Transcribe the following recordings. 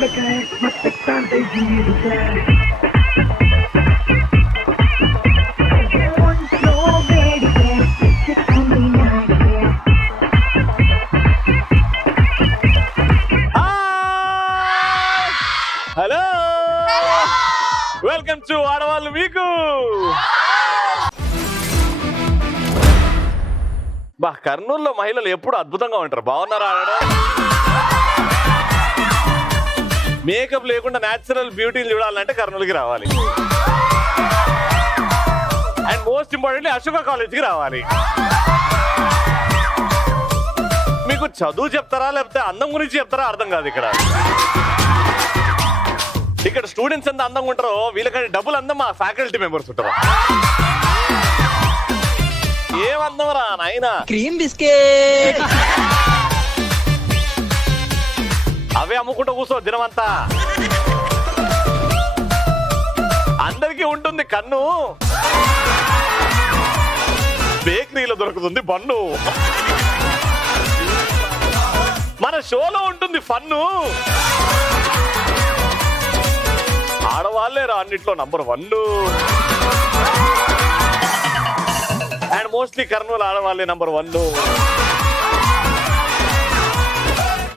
Hello, welcome to ఆడవాళ్ళు మీకు. బా, కర్నూలులో మహిళలు ఎప్పుడు అద్భుతంగా ఉంటారు. బాగున్నారా? మేకప్ లేకుండా న్యాచురల్ బ్యూటీని చూడాలంటే కర్నూలుకి రావాలి. అండ్ మోస్ట్ ఇంపార్టెంట్లీ అశోక కాలేజ్కి రావాలి. మీకు చదువు చెప్తారా లేకపోతే అందం గురించి చెప్తారా అర్థం కాదు. ఇక్కడ స్టూడెంట్స్ ఎంత అందంగా ఉంటారో వీళ్ళకంటే డబ్బులు అందం మా ఫ్యాకల్టీ మెంబర్స్ ఉంటారు. ఏమందం రా నాయనా, క్రీమ్ బిస్కెట్ అవే అమ్ముకుంటూ కూర్చో దినమంతా. అందరికీ ఉంటుంది కన్ను, బేకరీలో దొరుకుతుంది బన్ను. మన షోలో ఉంటుంది ఫన్ను. ఆడవాళ్ళే రా అన్నిట్లో నంబర్ 1. అండ్ మోస్ట్లీ కర్నూలు ఆడవాళ్ళే నంబర్ 1.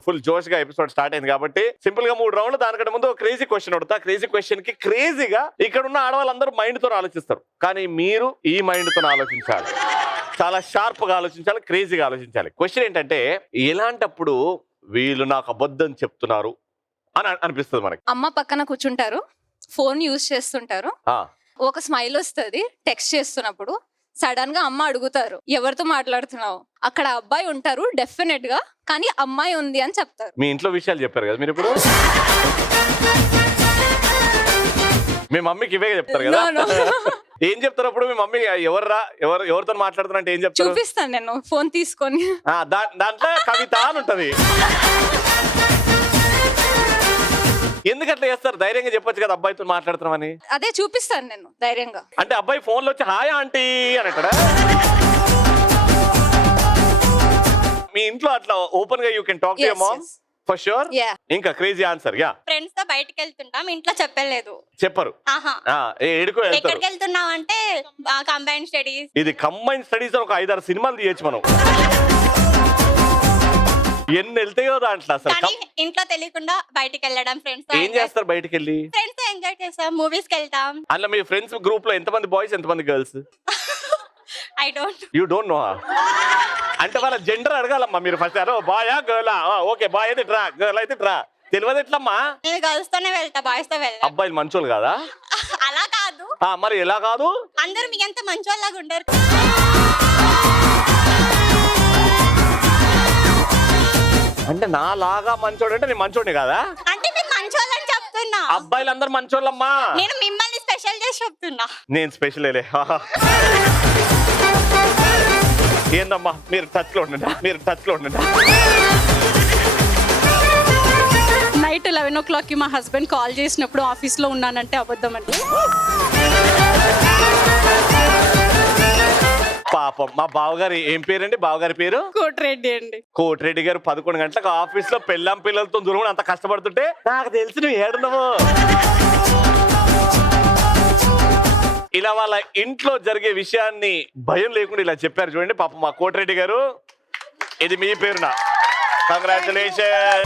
ఫుల్ జోష్ గా ఎపిసోడ్ స్టార్ట్ అయింది కాబట్టి సింపుల్ గా 3 రౌండ్లు. దానికంటే ముందు క్రేజీ క్వశ్చన్ అడుగుతా. క్రేజీ క్వశ్చన్ కి క్రేజీగా ఇక్కడ ఉన్న ఆడవాళ్ళందరూ మైండ్ తో ఆలోచిస్తారు, కానీ మీరు ఈ మైండ్ తో ఆలోచించాలి. చాలా షార్ప్ గా ఆలోచించాలి, క్రేజీగా ఆలోచించాలి. క్వశ్చన్ ఏంటంటే, ఎలాంటప్పుడు వీళ్ళు నాకు అబద్ధం చెప్తున్నారు అని అనిపిస్తుంది మనకి. అమ్మ పక్కన కూర్చుంటారు, ఫోన్ యూజ్ చేస్తుంటారు, ఒక స్మైల్ వస్తుంది టెక్స్ట్ చేస్తున్నప్పుడు. సడన్ గా అమ్మ అడుగుతారు ఎవరితో మాట్లాడుతున్నావు, అక్కడ అబ్బాయి ఉంటారు డెఫినెట్ గా, కానీ అమ్మాయి ఉంది అని చెప్తారు. మీ ఇంట్లో విషయాలు చెప్పారు కదా మీరు ఇప్పుడు? మీ మమ్మీకి ఇవే చెప్తారు కదా? ఏం చెప్తారు అప్పుడు మీ మమ్మీ? ఎవరితో మాట్లాడుతున్నా అంటే ఏం చెప్తారు? చూపిస్తాను నేను ఫోన్ తీసుకొని. దాంట్లో కవిత అని ఉంటది. ఎందుకు అట్లా చేస్తారు? ధైర్యంగా చెప్పొచ్చు కదా అబ్బాయితో మాట్లాడుతున్నామని. అదే చూపిస్తాను నేను ధైర్యంగా. అంటే అబ్బాయి ఫోన్ లో వచ్చి హాయ్ ఆంటీ అని అంటాడా? మీ ఇంట్లో అట్లా ఓపెన్ గా you can talk to your mom for sure. ఇంకా క్రేజీ ఆన్సర్. యా, ఫ్రెండ్స్ తో బయటకి వెళ్తుంటాం, ఇంట్లో చెప్పలేదు. చెప్పరు? ఎక్కడికి వెళ్తున్నావు అంటే కంబైన్ స్టడీస్. ఇది కంబైన్ స్టడీస్ ఒక 5-6 సినిమాలు తీయచ్చు మనం. ఎన్ని వెళ్తాయో దాంట్లో. అసలు ఇంట్లో తెలియకుండా బయటికి వెళ్ళడం, ఫ్రెండ్స్ ఏం చేస్తారు? బయటకు వెళ్ళి ఫ్రెండ్స్ తో ఎంజాయ్ చేస్తాం, మూవీస్ కి వెళ్తాం. అలా మీ ఫ్రెండ్స్ గ్రూప్ లో ఎంతమంది బాయ్స్ ఎంతమంది గర్ల్స్? You don't know? అంటే వాళ్ళ జెండర్ అడగాలమ్మా మీరు ఫస్ట్. బాయా గర్లా? ఓకే, బాయ్ అయితే ట్రా, గర్ల్ అయితే ట్రా. తెలియదు ఎట్లమ్మా? నేను గర్ల్స్ తోనే వెళ్తా, బాయ్స్ తో వెళ్తా. అబ్బాయిలు మంచోళ్ళు కాదా? అలా కాదు. మరి ఎలా కాదు? అందరూ మీ ఎంత మంచోళ్ళగా ఉండరు. అంటే నా లాగా మంచోడు అంటే నేను మంచోడిని కాదా? అంటే మీరు మంచోళ్ళని చెప్తున్నా. అబ్బాయిలందరూ మంచోళ్ళమ్మా. నేను మిమ్మల్ని స్పెషల్ చేసి చెప్తున్నా. నేను స్పెషల్ ఏందమ్మా? మీరు టచ్ లో ఉండండి. నైట్ 11 o'clock కి మా హస్బెండ్ కాల్ చేసినప్పుడు ఆఫీస్ లో ఉన్నానంటే అబద్ధం అండి. పాపం మా బావగారు ఏం పేరండి? బావగారి పేరు కోటిరెడ్డి అండి. కోటిరెడ్డి గారు 11 గంటలకు ఆఫీస్ లో పెళ్ళాం పిల్లలతో దూరం అంత కష్టపడుతుంటే నాకు తెలిసి నువ్వు ఏడున్నావు. ఇలా వాళ్ళ ఇంట్లో జరిగే విషయాన్ని భయం లేకుండా ఇలా చెప్పారు చూడండి. పాపం మా కోటిరెడ్డి గారు, ఇది మీ పేరున కంగ్రాచులేషన్.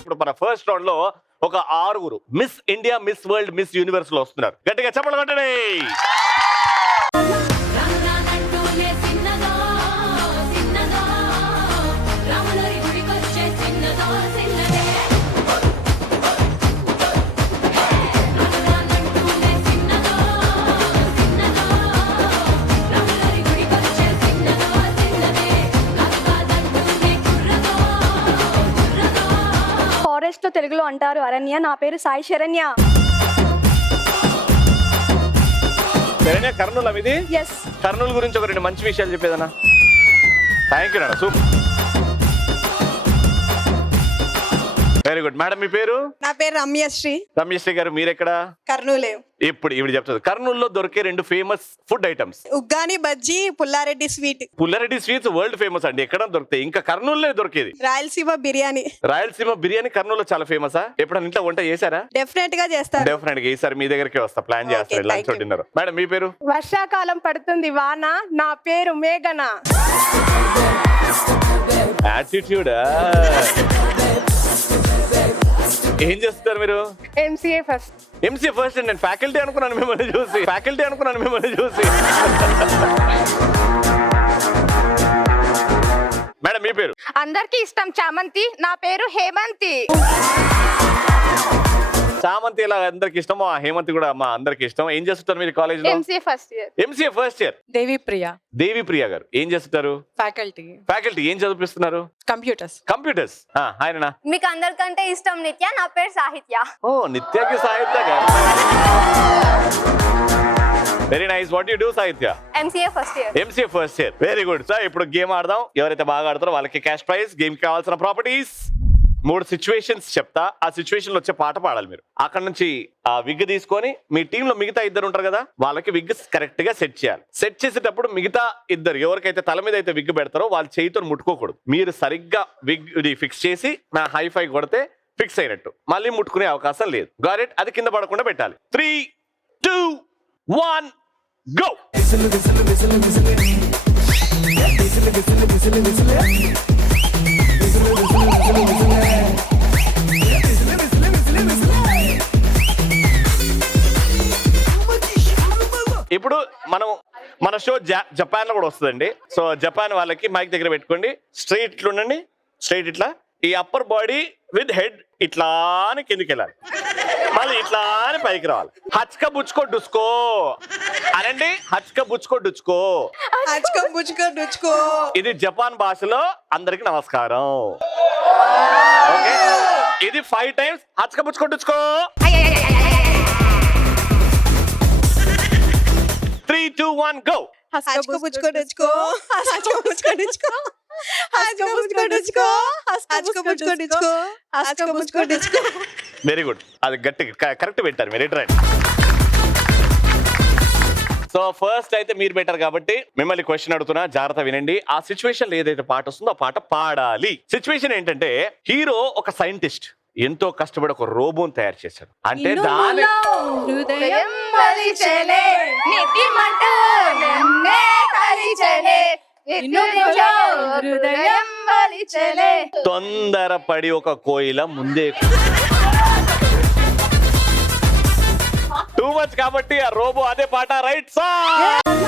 ఇప్పుడు మన ఫస్ట్ రౌండ్ లో ఒక 6 miss India, miss world, miss universe లో వస్తున్నారు. గట్టిగా చెప్పండి కొట్టండి. ఫారెస్ట్ లో తెలుగులో అంటారు అరణ్య. నా పేరు సాయి శరణ్య. శరణ్య, కర్నూలు మీది? ఎస్. కర్నూలు గురించి ఒక 2 మంచి విషయాలు చెప్పేదన్నా. థ్యాంక్ యూ నాన్న, సూపర్. వెరీ గుడ్ మేడం, మీ పేరు? నా పేరు రమ్యశ్రీ, రమేశ్వరి గారు, మీరెక్కడ? కర్నూలే. ఇప్పుడు ఈవిడ చెప్తుంది కర్నూలులో దొరికే 2 famous food items. Uggani bajji, Pulla Reddy sweet. Pulla Reddy sweets world famous అండి, ఎక్కడ దొరుకుతాయి? ఇంకా కర్నూలులో దొరికేది. రాయలసీమ బిర్యానీ. రాయలసీమ బిర్యానీ కర్నూలులో చాలా ఫేమసా? ఎప్పుడైనా ఇంట్లో వంట చేశారా? డెఫినెట్ గా చేస్తారు. డెఫినెట్ గా ఈసారి మీ దగ్గరికి వస్తా, ప్లాన్ చేస్తారు Okay, lunch thank you. Dinner. Madam, మీ పేరు? వర్షాకాలం పడుతుంది వాన, నా పేరు మేఘన. యాటిట్యూడ్. ఏం చేస్తారు మీరు? MCA first. MCA first. నేను ఫ్యాకల్టీ అనుకున్నాను మిమ్మల్ని చూసి. మేడం, మీ పేరు? అందరికి ఇష్టం చామంతి, నా పేరు హేమంతి. చామంతి ఇలా అందరికి ఇష్టం, హేమంతి కూడా మా అందరికి ఇష్టం. ఏం చేస్తుంటారు మీరు కాలేజ్ లో? MCA first year. MCA first year. Devi Priya, Devi Priya గారు ఏం చేస్తుంటారు? ఫ్యాకల్టీ. ఏం చదివిస్తున్నారు? కంప్యూటర్స్. ఆయన మీకు అందరికంటే ఇష్టం నిత్య, నా పేరు సాహిత్య. ఓ, నిత్యకి సాహిత్య గారు. Very nice. What you do Sahitya? MCA first year. MCA first year. Very good sir. ఇప్పుడు గేమ్ ఆడదాం. ఎవరైతే బాగా ఆడతారో వాళ్ళకి క్యాష్ ప్రైజ్. గేమ్ కి కావాల్సిన ప్రాపర్టీస్ 3 సిచ్యువేషన్స్ చెప్తా. ఆ సిచ్యువేషన్ లో వచ్చే పాట పాడాలి మీరు. అక్కడ నుంచి ఆ విగ్ తీసుకొని మీ టీమ్ లో మిగతా 2 ఉంటారు కదా, వాళ్ళకి విగ్ కరెక్ట్ గా సెట్ చేయాలి. సెట్ చేసేటప్పుడు మిగతా 2 ఎవరికైతే తల మీద అయితే విగ్ పెడతారో వాళ్ళు చేయితో ముట్టుకోకూడదు. మీరు సరిగ్గా విగ్ ఫిక్స్ చేసి నా హైఫై కొడితే ఫిక్స్ అయినట్టు. మళ్ళీ ముట్టుకునే అవకాశం లేదు. Got it? అది కింద పడకుండా పెట్టాలి. 3, 2, 1 గో. ఇప్పుడు మన షో జపాన్ లో కూడా వస్తుందండి. సో జపాన్ వాళ్ళకి మైక్ దగ్గర పెట్టుకోండి. స్ట్రైట్ ఇట్లా ఉండండి. స్ట్రైట్ ఇట్లా. ఈ అప్పర్ బాడీ విత్ హెడ్ ఇట్లా అని కిందికి వెళ్ళాలి. మళ్ళీ ఇట్లా అని పైకి రావాలి. హచ్క బుచ్చుకో డుచ్కో అనండి. హచ్క బుచ్చుకో డుచ్కో. ఇది జపాన్ భాషలో అందరికి నమస్కారం. ఓకే, ఇది 5 టైమ్స్ హచ్క బుచ్చుకో డుచ్కో. 3, 2, 1 గో. Very good. అది గట్టిగా కరెక్ట్ పెట్టారు మీరు. రైట్. సో ఫస్ట్ అయితే మీరు పెట్టారు కాబట్టి మిమ్మల్ని క్వశ్చన్ అడుగుతున్నా, జాగ్రత్త వినండి. ఆ సిచ్యువేషన్ లో ఏదైతే పాట వస్తుందో ఆ పాట పాడాలి. సిచ్యువేషన్ ఏంటంటే, హీరో ఒక సైంటిస్ట్ ఎంతో కష్టపడి ఒక రోబోని తయారు చేశాడు. అంటే దాని తొందరపడి ఒక కోయిల ముందే టూ మచ్ కాబట్టి ఆ రోబో అదే పాట. Right song.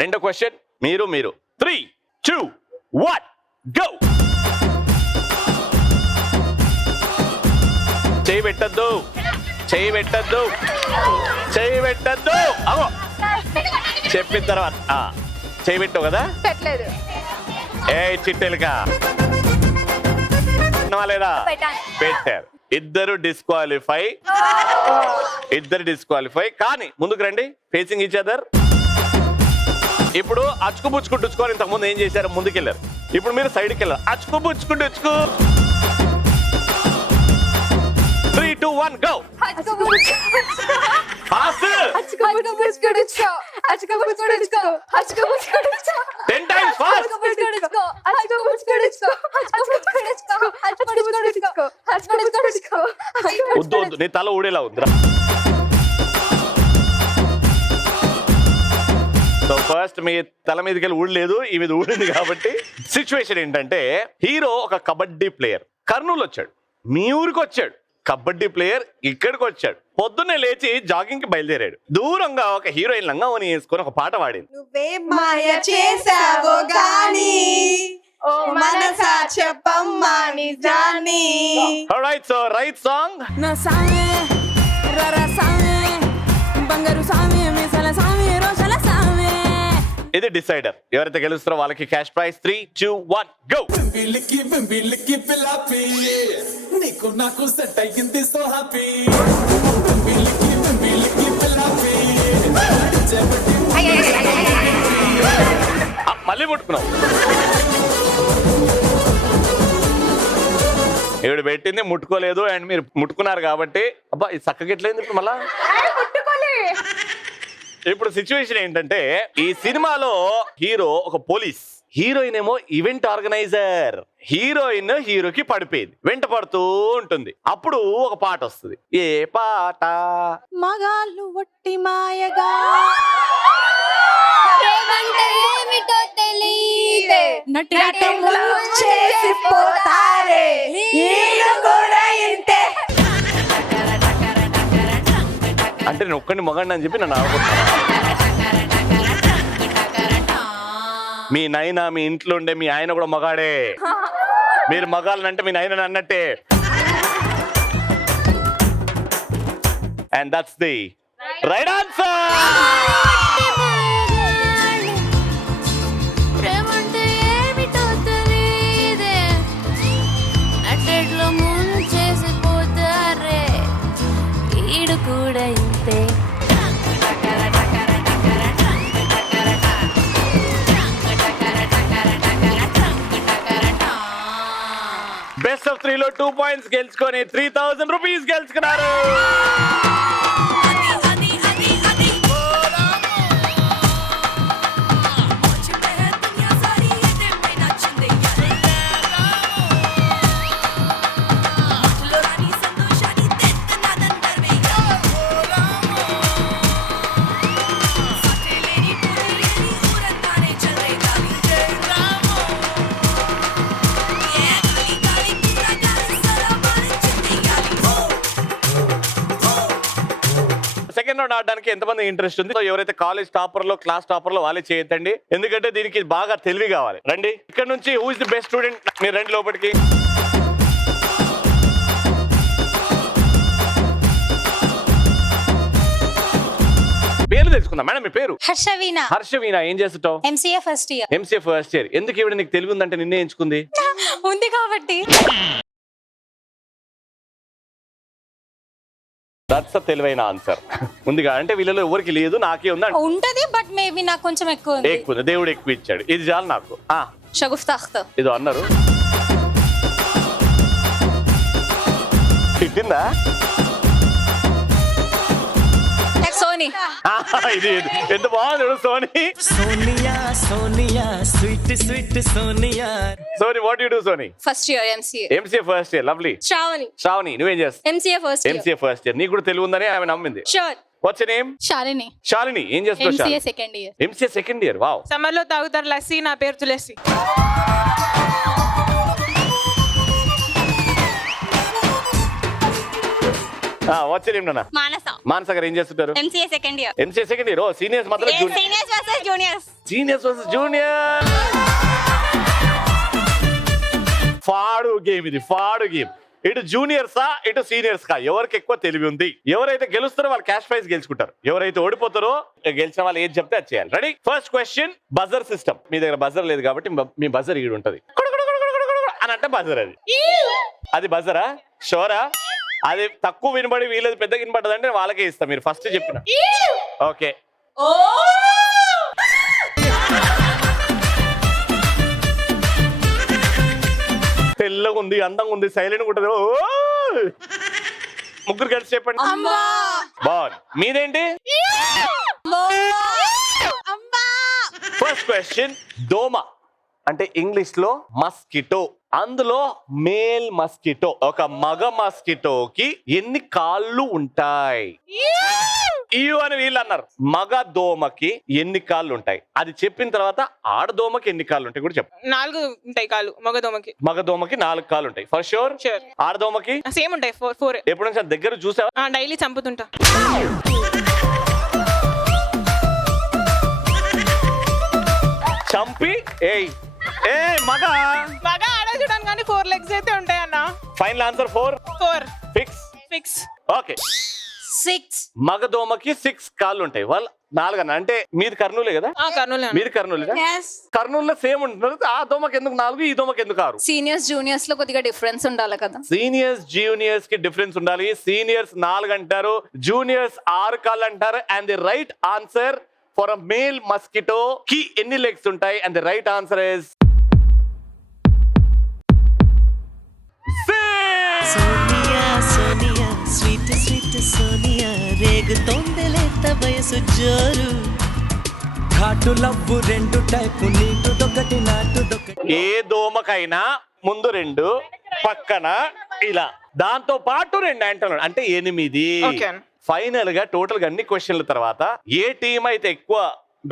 రెండో క్వశ్చన్ మీరు 3, 2, 1 గో. చేయి పెట్టద్దు. అవో చెప్పిన తర్వాత చేయి పెట్టావు కదా. ఏ చిట్టెలుగా లేదా? పెట్టారు. ఇద్దరు డిస్క్వాలిఫై. కానీ ముందుకు రండి. Facing each other. ఇప్పుడు అచ్చుకు బుచ్చుకు డుచ్చుకొని ఇంతకు ముందు ఏం చేశారు? ముందుకెళ్ళారు. ఇప్పుడు మీరు సైడ్కి వెళ్ళారు. అచ్చుకు బుచ్చుకు డుచ్చుకు. 3, 2, 1 గో. ఫాస్ట్. 10 times fast. వద్దు నీ తల ఊడేలా ఉందిరా. సో ఫస్ట్ మీ తల మీదకి వెళ్ళి ఊడలేదు, ఈ మీద ఊడింది కాబట్టి. సిచ్యువేషన్ ఏంటంటే, హీరో ఒక కబడ్డీ ప్లేయర్ కర్నూలు వచ్చాడు, మీ ఊరికి వచ్చాడు. కబడ్డీ ప్లేయర్ ఇక్కడికి వచ్చాడు. పొద్దున్నే లేచి జాగింగ్ కి బయలుదేరాడు. దూరంగా ఒక హీరోయిన్ లంగావని వేసుకొని ఒక పాట పాడింది. నువ్వే మాయ చేసావో గాని ఓ మనసా చెప్పమ్మా నిజాన్ని. Alright, so right song. నా సామే రర సామే బంగారు సామే మిసల సామే రోషల సామే. ఇది డిసైడర్. ఎవరైతే గెలుస్తారో వాళ్ళకి క్యాష్ ప్రైజ్. 3, 2, 1 గో. బిల్లికి పిల్లాపి నీకు నాకు సెట్ అయ్యింది సో హ్యాపీ బిల్లికి పిల్లాపి మళ్ళీ ముట్టుకున్నావు. ఈవిడ పెట్టింది ముట్టుకోలేదు అండ్ మీరు ముట్టుకున్నారు కాబట్టి అబ్బా ఇది చక్కగెట్లేదు. ఇప్పుడు మళ్ళా ఇప్పుడు సిచ్యువేషన్ ఏంటంటే ఈ సినిమాలో హీరో ఒక పోలీస్, హీరోయిన్ ఏమో ఈవెంట్ ఆర్గనైజర్. హీరోయిన్ హీరోకి పడిపోయింది, వెంట పడుతూ ఉంటుంది. అప్పుడు ఒక పాట వస్తుంది. ఏ పాట? మగాళ్ళు ఒట్టి మాయగా నటినటంలో చేసిపోతారే ఈడు కూడా ఇంతే. అంటే నేను ఒక్కడిని మగాడిని అని చెప్పి నన్ను ఆడుకుంటున్నాను. మీ నాయన మీ ఇంట్లో ఉండే మీ ఆయన కూడా మగాడే. మీరు మగాళ్ళనంటే మీ నాయన అన్నట్టే. And that's the right answer. కూడా ఇంతే. బెస్ట్ ఆఫ్ 3 లో 2 పాయింట్స్ గెలుచుకొని 3000 రూపీస్ గెలుచుకున్నారు. సెకండ్ రౌండ్ ఆడడానికి ఎంతమంది ఇంట్రెస్ట్ ఉంది? ఎవరైతే కాలేజ్ టాపర్ లో క్లాస్ టాపర్ లో వాళ్ళే చేయొద్దండి, ఎందుకంటే దీనికి బాగా తెలివి కావాలి. రండి ఇక్కడ నుంచి who is the best student? మీరు రండి లోపలికి. పేరు తెలుసుకుందాం మేడం. మీ పేరు? హర్షవీణ. హర్షవీణ. ఏం చేస్తుంటావు? MCA first year. MCA first year. ఎందుకు ఇవిడ నీకు తెలివి ఉందంటే నిన్నే ఎంచుకుంది? ఉంది కాబట్టి. దట్స్ తెలివైన ఆన్సర్. ఉందిగా అంటే వీళ్ళలో ఎవరికి లేదు, నాకే ఉంది. ఉంటది బట్ మేబీ నాకు కొంచెం ఎక్కువ ఉంది. ఎక్కువ దేవుడు ఎక్కువ ఇచ్చాడు. ఇది చాలు నాకు. షగుఫ్తా అఖ్తర్. ఇదో అన్నారు. తిట్టిందా? సోనీ. ఇది ఎంత బాగుంది Soni. Sonia Sonia sweet sweet Sonia. Soni what you do Soni? First year MCA. MCA first year. Lovely. Shravani. Shravani నువ్వేం చేస్తావు? MCA first year. MCA first year. నీకు కూడా తెలివి ఉందని ఆమె నమ్మింది. Sure. What's your name? Shalini. Shalini. ఏం చేస్తావు? MCA second year. MCA second year. Wow. Summer లో తాగుతారు లస్సీ, నా పేరు తులసి. వాట్స్ యువర్ నేమ్ నాన్న? మానస. మానస గారు ఏం చేస్తుంటారు? MCA second year. MCA second year. ఓ సీనియర్స్ మాత్రం. Seniors versus juniors. Seniors versus junior. ఫాడు గేమ్ ఇది, ఫాడు గేమ్. ఇటు జూనియర్సా ఇటు సీనియర్స్ కా ఎవరికి ఎక్కువ తెలివి ఉంది? ఎవరైతే గెలుస్తారో వాళ్ళు క్యాష్ ప్రైజ్ గెలుచుకుంటారు. ఎవరైతే ఓడిపోతారో గెలిచిన వాళ్ళు ఏది చెప్తే అది చేయాలి. Ready? First question buzzer system. మీ దగ్గర బజర్ లేదు కాబట్టి మీ బజర్ ఈడు ఉంటది అని అంటే బజర్. అది బజరా? షోరా? అది తక్కువ వినబడి వీళ్ళది పెద్దగా వినబడ్డది అంటే వాళ్ళకే ఇస్తాం. మీరు ఫస్ట్ చెప్పిన ఓకే. తెల్లగా ఉంది, అందంగా ఉంది, సైలెంట్ ఉంటుంది. ముగ్గురు కలిసి చెప్పండి. బాగుంది. మీదేంటి? ఫస్ట్ క్వశ్చన్ దోమ అంటే ఇంగ్లీష్ లో మస్కిటో. అందులో మేల్ మస్కిటో, ఒక మగ మస్కిటోకి ఎన్ని కాళ్ళు ఉంటాయి? ఇయు అని వీళ్ళు అన్నారు. మగ దోమకి ఎన్ని కాళ్ళు ఉంటాయి అది చెప్పిన తర్వాత ఆడదోమకి ఎన్ని కాళ్ళు ఉంటాయి కూడా చెప్పు. 4 ఉంటాయి కాళ్ళు మగదోమకి. మగదోమకి 4 కాళ్ళు ఉంటాయి ఫర్ షూర్. ఆడదోమకి సేమ్ ఉంటాయి 4. ఎప్పుడు నుంచి దగ్గర చూసావా? డైలీ చంపుతుంటా. చంపి ఏయ్ మగ ఆడచూడను కానీ 4 లెగ్స్ అయితే ఉంటాయి అన్న. Final answer 4. ఫిక్స్. ఓకే. 6. మగదోమకి 6 కాళ్ళు ఉంటాయి. వాళ్ళు 4 అన్న. అంటే మీది కర్నూలే కదా? మీది కర్నూలు. Yes. కర్నూలులో సేమ్ ఉంటుంది. ఆ దోమకి ఎందుకు 4, ఈ దోమకి ఎందుకు 6? సీనియర్స్ జూనియర్స్ లో కొద్దిగా డిఫరెన్స్ ఉండాలి కదా. సీనియర్స్ జూనియర్స్ కి డిఫరెన్స్ ఉండాలి. సీనియర్స్ 4 అంటారు, జూనియర్స్ 6 కాళ్ళు అంటారు. And the right answer for a male mosquito కి ఎన్ని లెగ్స్ ఉంటాయి? And the right answer is Sonia Sonia sweet sweet Sonia రేగుతోందలేత వయసు జోరు ఘాటు లవ్వు 2 టైపు నీటుదొకటి నాటుదొకటి. ఏ దోమకైనా ముందు 2 పక్కన ఇలా, దాంతో పాటు 2 యాంటలు అంటే 8. ఫైనల్ గా టోటల్ గా అన్ని క్వశ్చన్ల తర్వాత ఏ టీం అయితే ఎక్కువ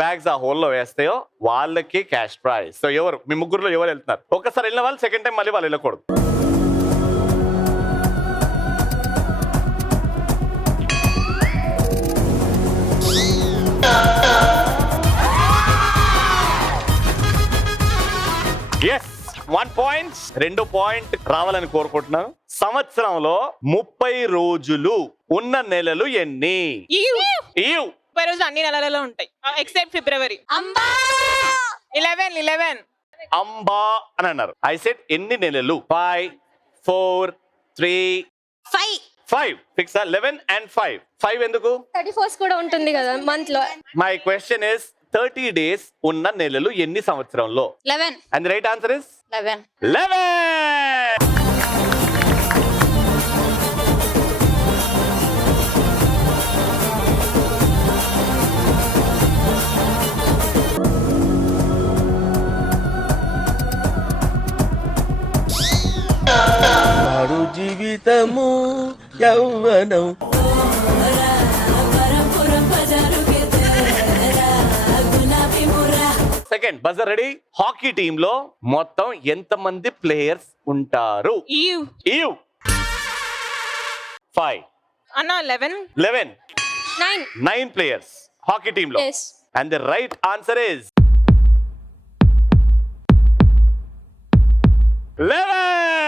బ్యాగ్స్ ఆ హోల్లో వేస్తాయో వాళ్ళకి క్యాష్ ప్రైజ్. సో ఎవరు మీ ముగ్గురులో ఎవరు వెళ్తున్నారు? ఒక్కసారి వెళ్ళిన వాళ్ళు సెకండ్ టైం మళ్ళీ వాళ్ళు వెళ్ళకూడదు. ఎస్ 1 పాయింట్, 2 పాయింట్ రావాలని కోరుకుంటున్నాను. సంవత్సరంలో 30 రోజులు ఉన్న నెలలు ఎన్ని? ఈవ్ 30 రోజులు అన్ని నెలలలో ఉంటాయి ఎక్సెప్ట్ ఫిబ్రవరి. అంబా 11 అంబా అని అన్నారు. ఐ సెడ్ ఎన్ని నెలలు? 5 4 3 5 ఫిక్స్ 11 and 5 ఎందుకు? 31st కూడా ఉంటుంది కదా మంత్ లో. మై క్వశ్చన్ ఇస్ 30 డేస్ ఉన్న నెలలు ఎన్ని సంవత్సరంలో? 11. And the right answer is 11. 11. జీవితము యౌవనం second buzzer ready. Hockey team లో మొత్తం ఎంత మంది ప్లేయర్స్ ఉంటారు? ఈవ్ 5 అన్న 11 9 ప్లేయర్స్ హాకీ టీమ్ లో. Yes. And the right answer is 11.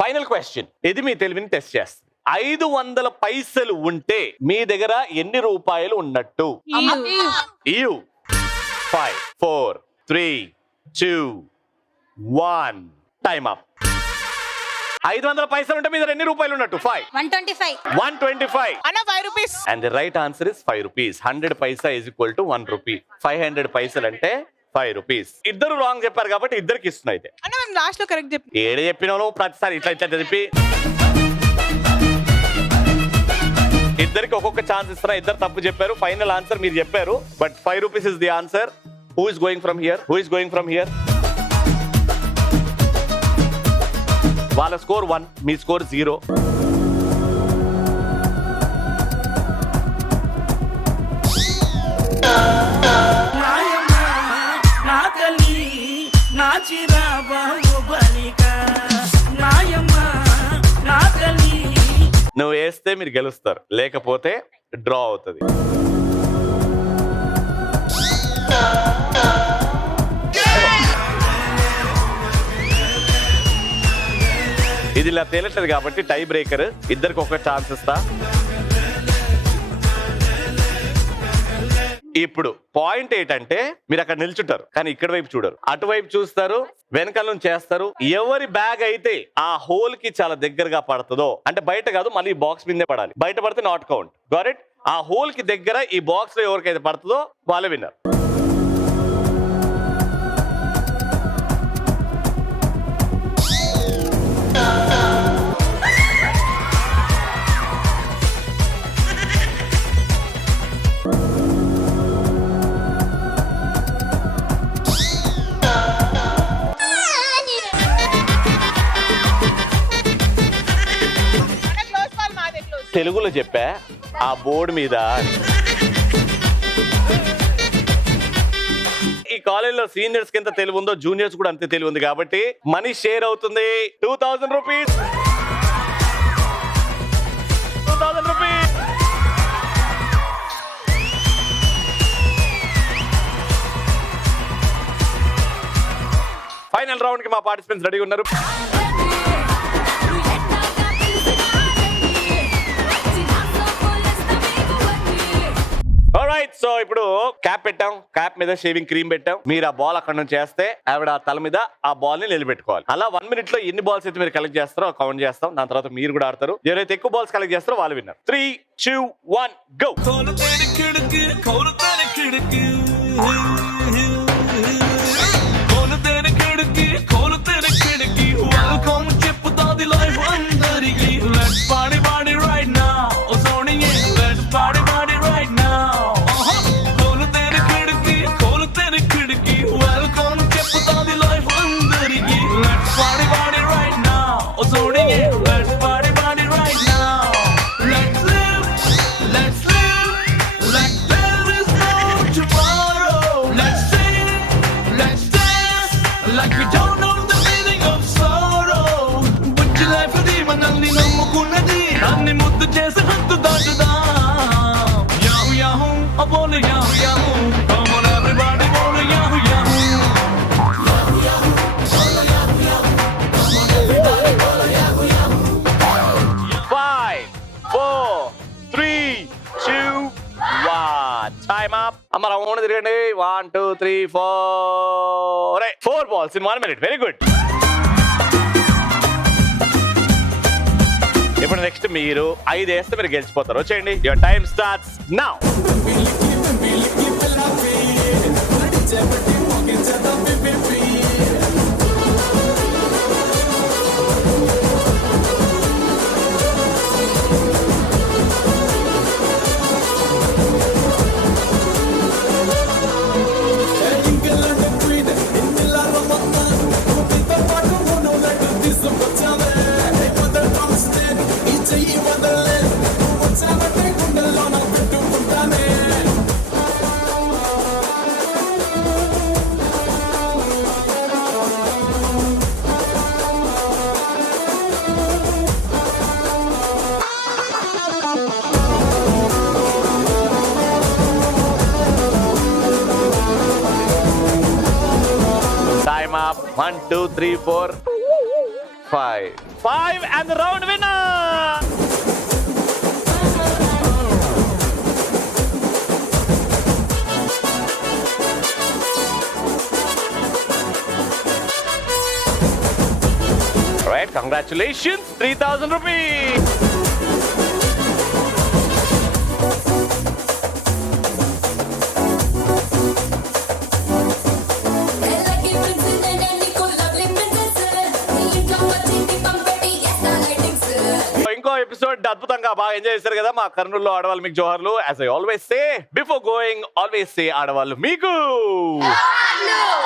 Final question. ఇది మీ తెలివిని టెస్ట్ చేస్తుంది. 500 పైసలు ఉంటే మీ దగ్గర ఎన్ని రూపాయలు ఉన్నట్టు? ఈవ్ 5 4 3 2 1 టైమ్ అప్. 500 పైసలు ఉంటే మీ దగ్గర ఎన్ని రూపాయలు ఉన్నట్టు? 125. అన్న 5 rupees. And the right answer is 5 rupees. 100 Paisa is equal to 1 rupee. 500 పైసలు అంటే 5 రూపీస్. ఇద్దరు రాంగ్ చెప్పారు కాబట్టి ఇద్దరికి ఇస్తున్నా. అయితే అన్న మేము లాస్ట్ లో కరెక్ట్ చెప్పి ఏడు చెప్పినావు ప్రతిసారి ఇట్లా చెప్పి ఇద్దరికి ఒక్కొక్క ఛాన్స్ ఇస్తున్నా. ఇద్దరు తప్పు చెప్పారు. ఫైనల్ ఆన్సర్ మీరు చెప్పారు. But 5 rupees is the answer. Who is going from here? వాళ్ళ స్కోర్ 1, మీ స్కోర్ 0. నువ్వు వేస్తే మీరు గెలుస్తారు, లేకపోతే డ్రా అవుతుంది. ఇది ఇలా తేలట్లేదు కాబట్టి టై బ్రేకర్. ఇద్దరికి ఒక ఛాన్స్ ఇస్తా. ఇప్పుడు పాయింట్ ఏంటంటే మీరు అక్కడ నిల్చుంటారు కానీ ఇక్కడ వైపు చూడరు, అటువైపు చూస్తారు, వెనకాల నుంచి చేస్తారు. ఎవరి బ్యాగ్ అయితే ఆ హోల్ కి చాలా దగ్గరగా పడుతుందో, అంటే బయట కాదు మళ్ళీ బాక్స్ మీదే పడాలి. బయట పడితే నాట్ కౌంట్. Got it? ఆ హోల్ కి దగ్గర ఈ బాక్స్ లో ఎవరికైతే పడుతుందో వాళ్ళే విన్నర్. తెలుగులో చెప్పా, ఆ బోర్డు మీద. ఈ కాలేజ్ లో సీనియర్స్ కి ఎంత తెలివి ఉందో జూనియర్స్ కూడా అంతే తెలివి ఉంది కాబట్టి మనీ షేర్ అవుతుంది. 2000 రూపీస్. 2000 రూపీస్. ఫైనల్ రౌండ్ కి మా పార్టిసిపెంట్స్ రెడీ ఉన్నారు. ఆల్రైట్, సో ఇప్పుడు క్యాప్ పెట్టాం, క్యాప్ మీద షేవింగ్ క్రీమ్ పెట్టాం. మీరు ఆ బాల్ అక్కడ నుంచి చేస్తే ఆవిడ తల మీద ఆ బాల్ ని నిలబెట్టుకోవాలి. అలా 1 minute లో ఎన్ని బాల్స్ అయితే మీరు కలెక్ట్ చేస్తారో కౌంట్ చేస్తాం. దాని తర్వాత మీరు కూడా ఆడతారు. ఎవరైతే ఎక్కువ బాల్స్ కలెక్ట్ చేస్తారో వాళ్ళు విన్నారు. 3, 2, 1 గో. అమ్మ రౌండ్ తిరగండి. 1, 2, 3, 4. 4 balls in 1 minute. Very good. ఇప్పుడు నెక్స్ట్ మీరు 5 వేస్తే మీరు గెలిచిపోతారు. వచ్చేయండి. Your time starts now. Time up. 1, 2, 3, 4, 5. 5 and the round winner. Alright, congratulations. 3,000 rupees. ఇంకో ఎపిసోడ్ అద్భుతంగా బాగా ఎంజాయ్ చేశారు కదా మా కర్నూలులో ఆడవాళ్ళు మీకు జోహార్లు. As I always say before going, always say ఆడవాళ్ళు మీకు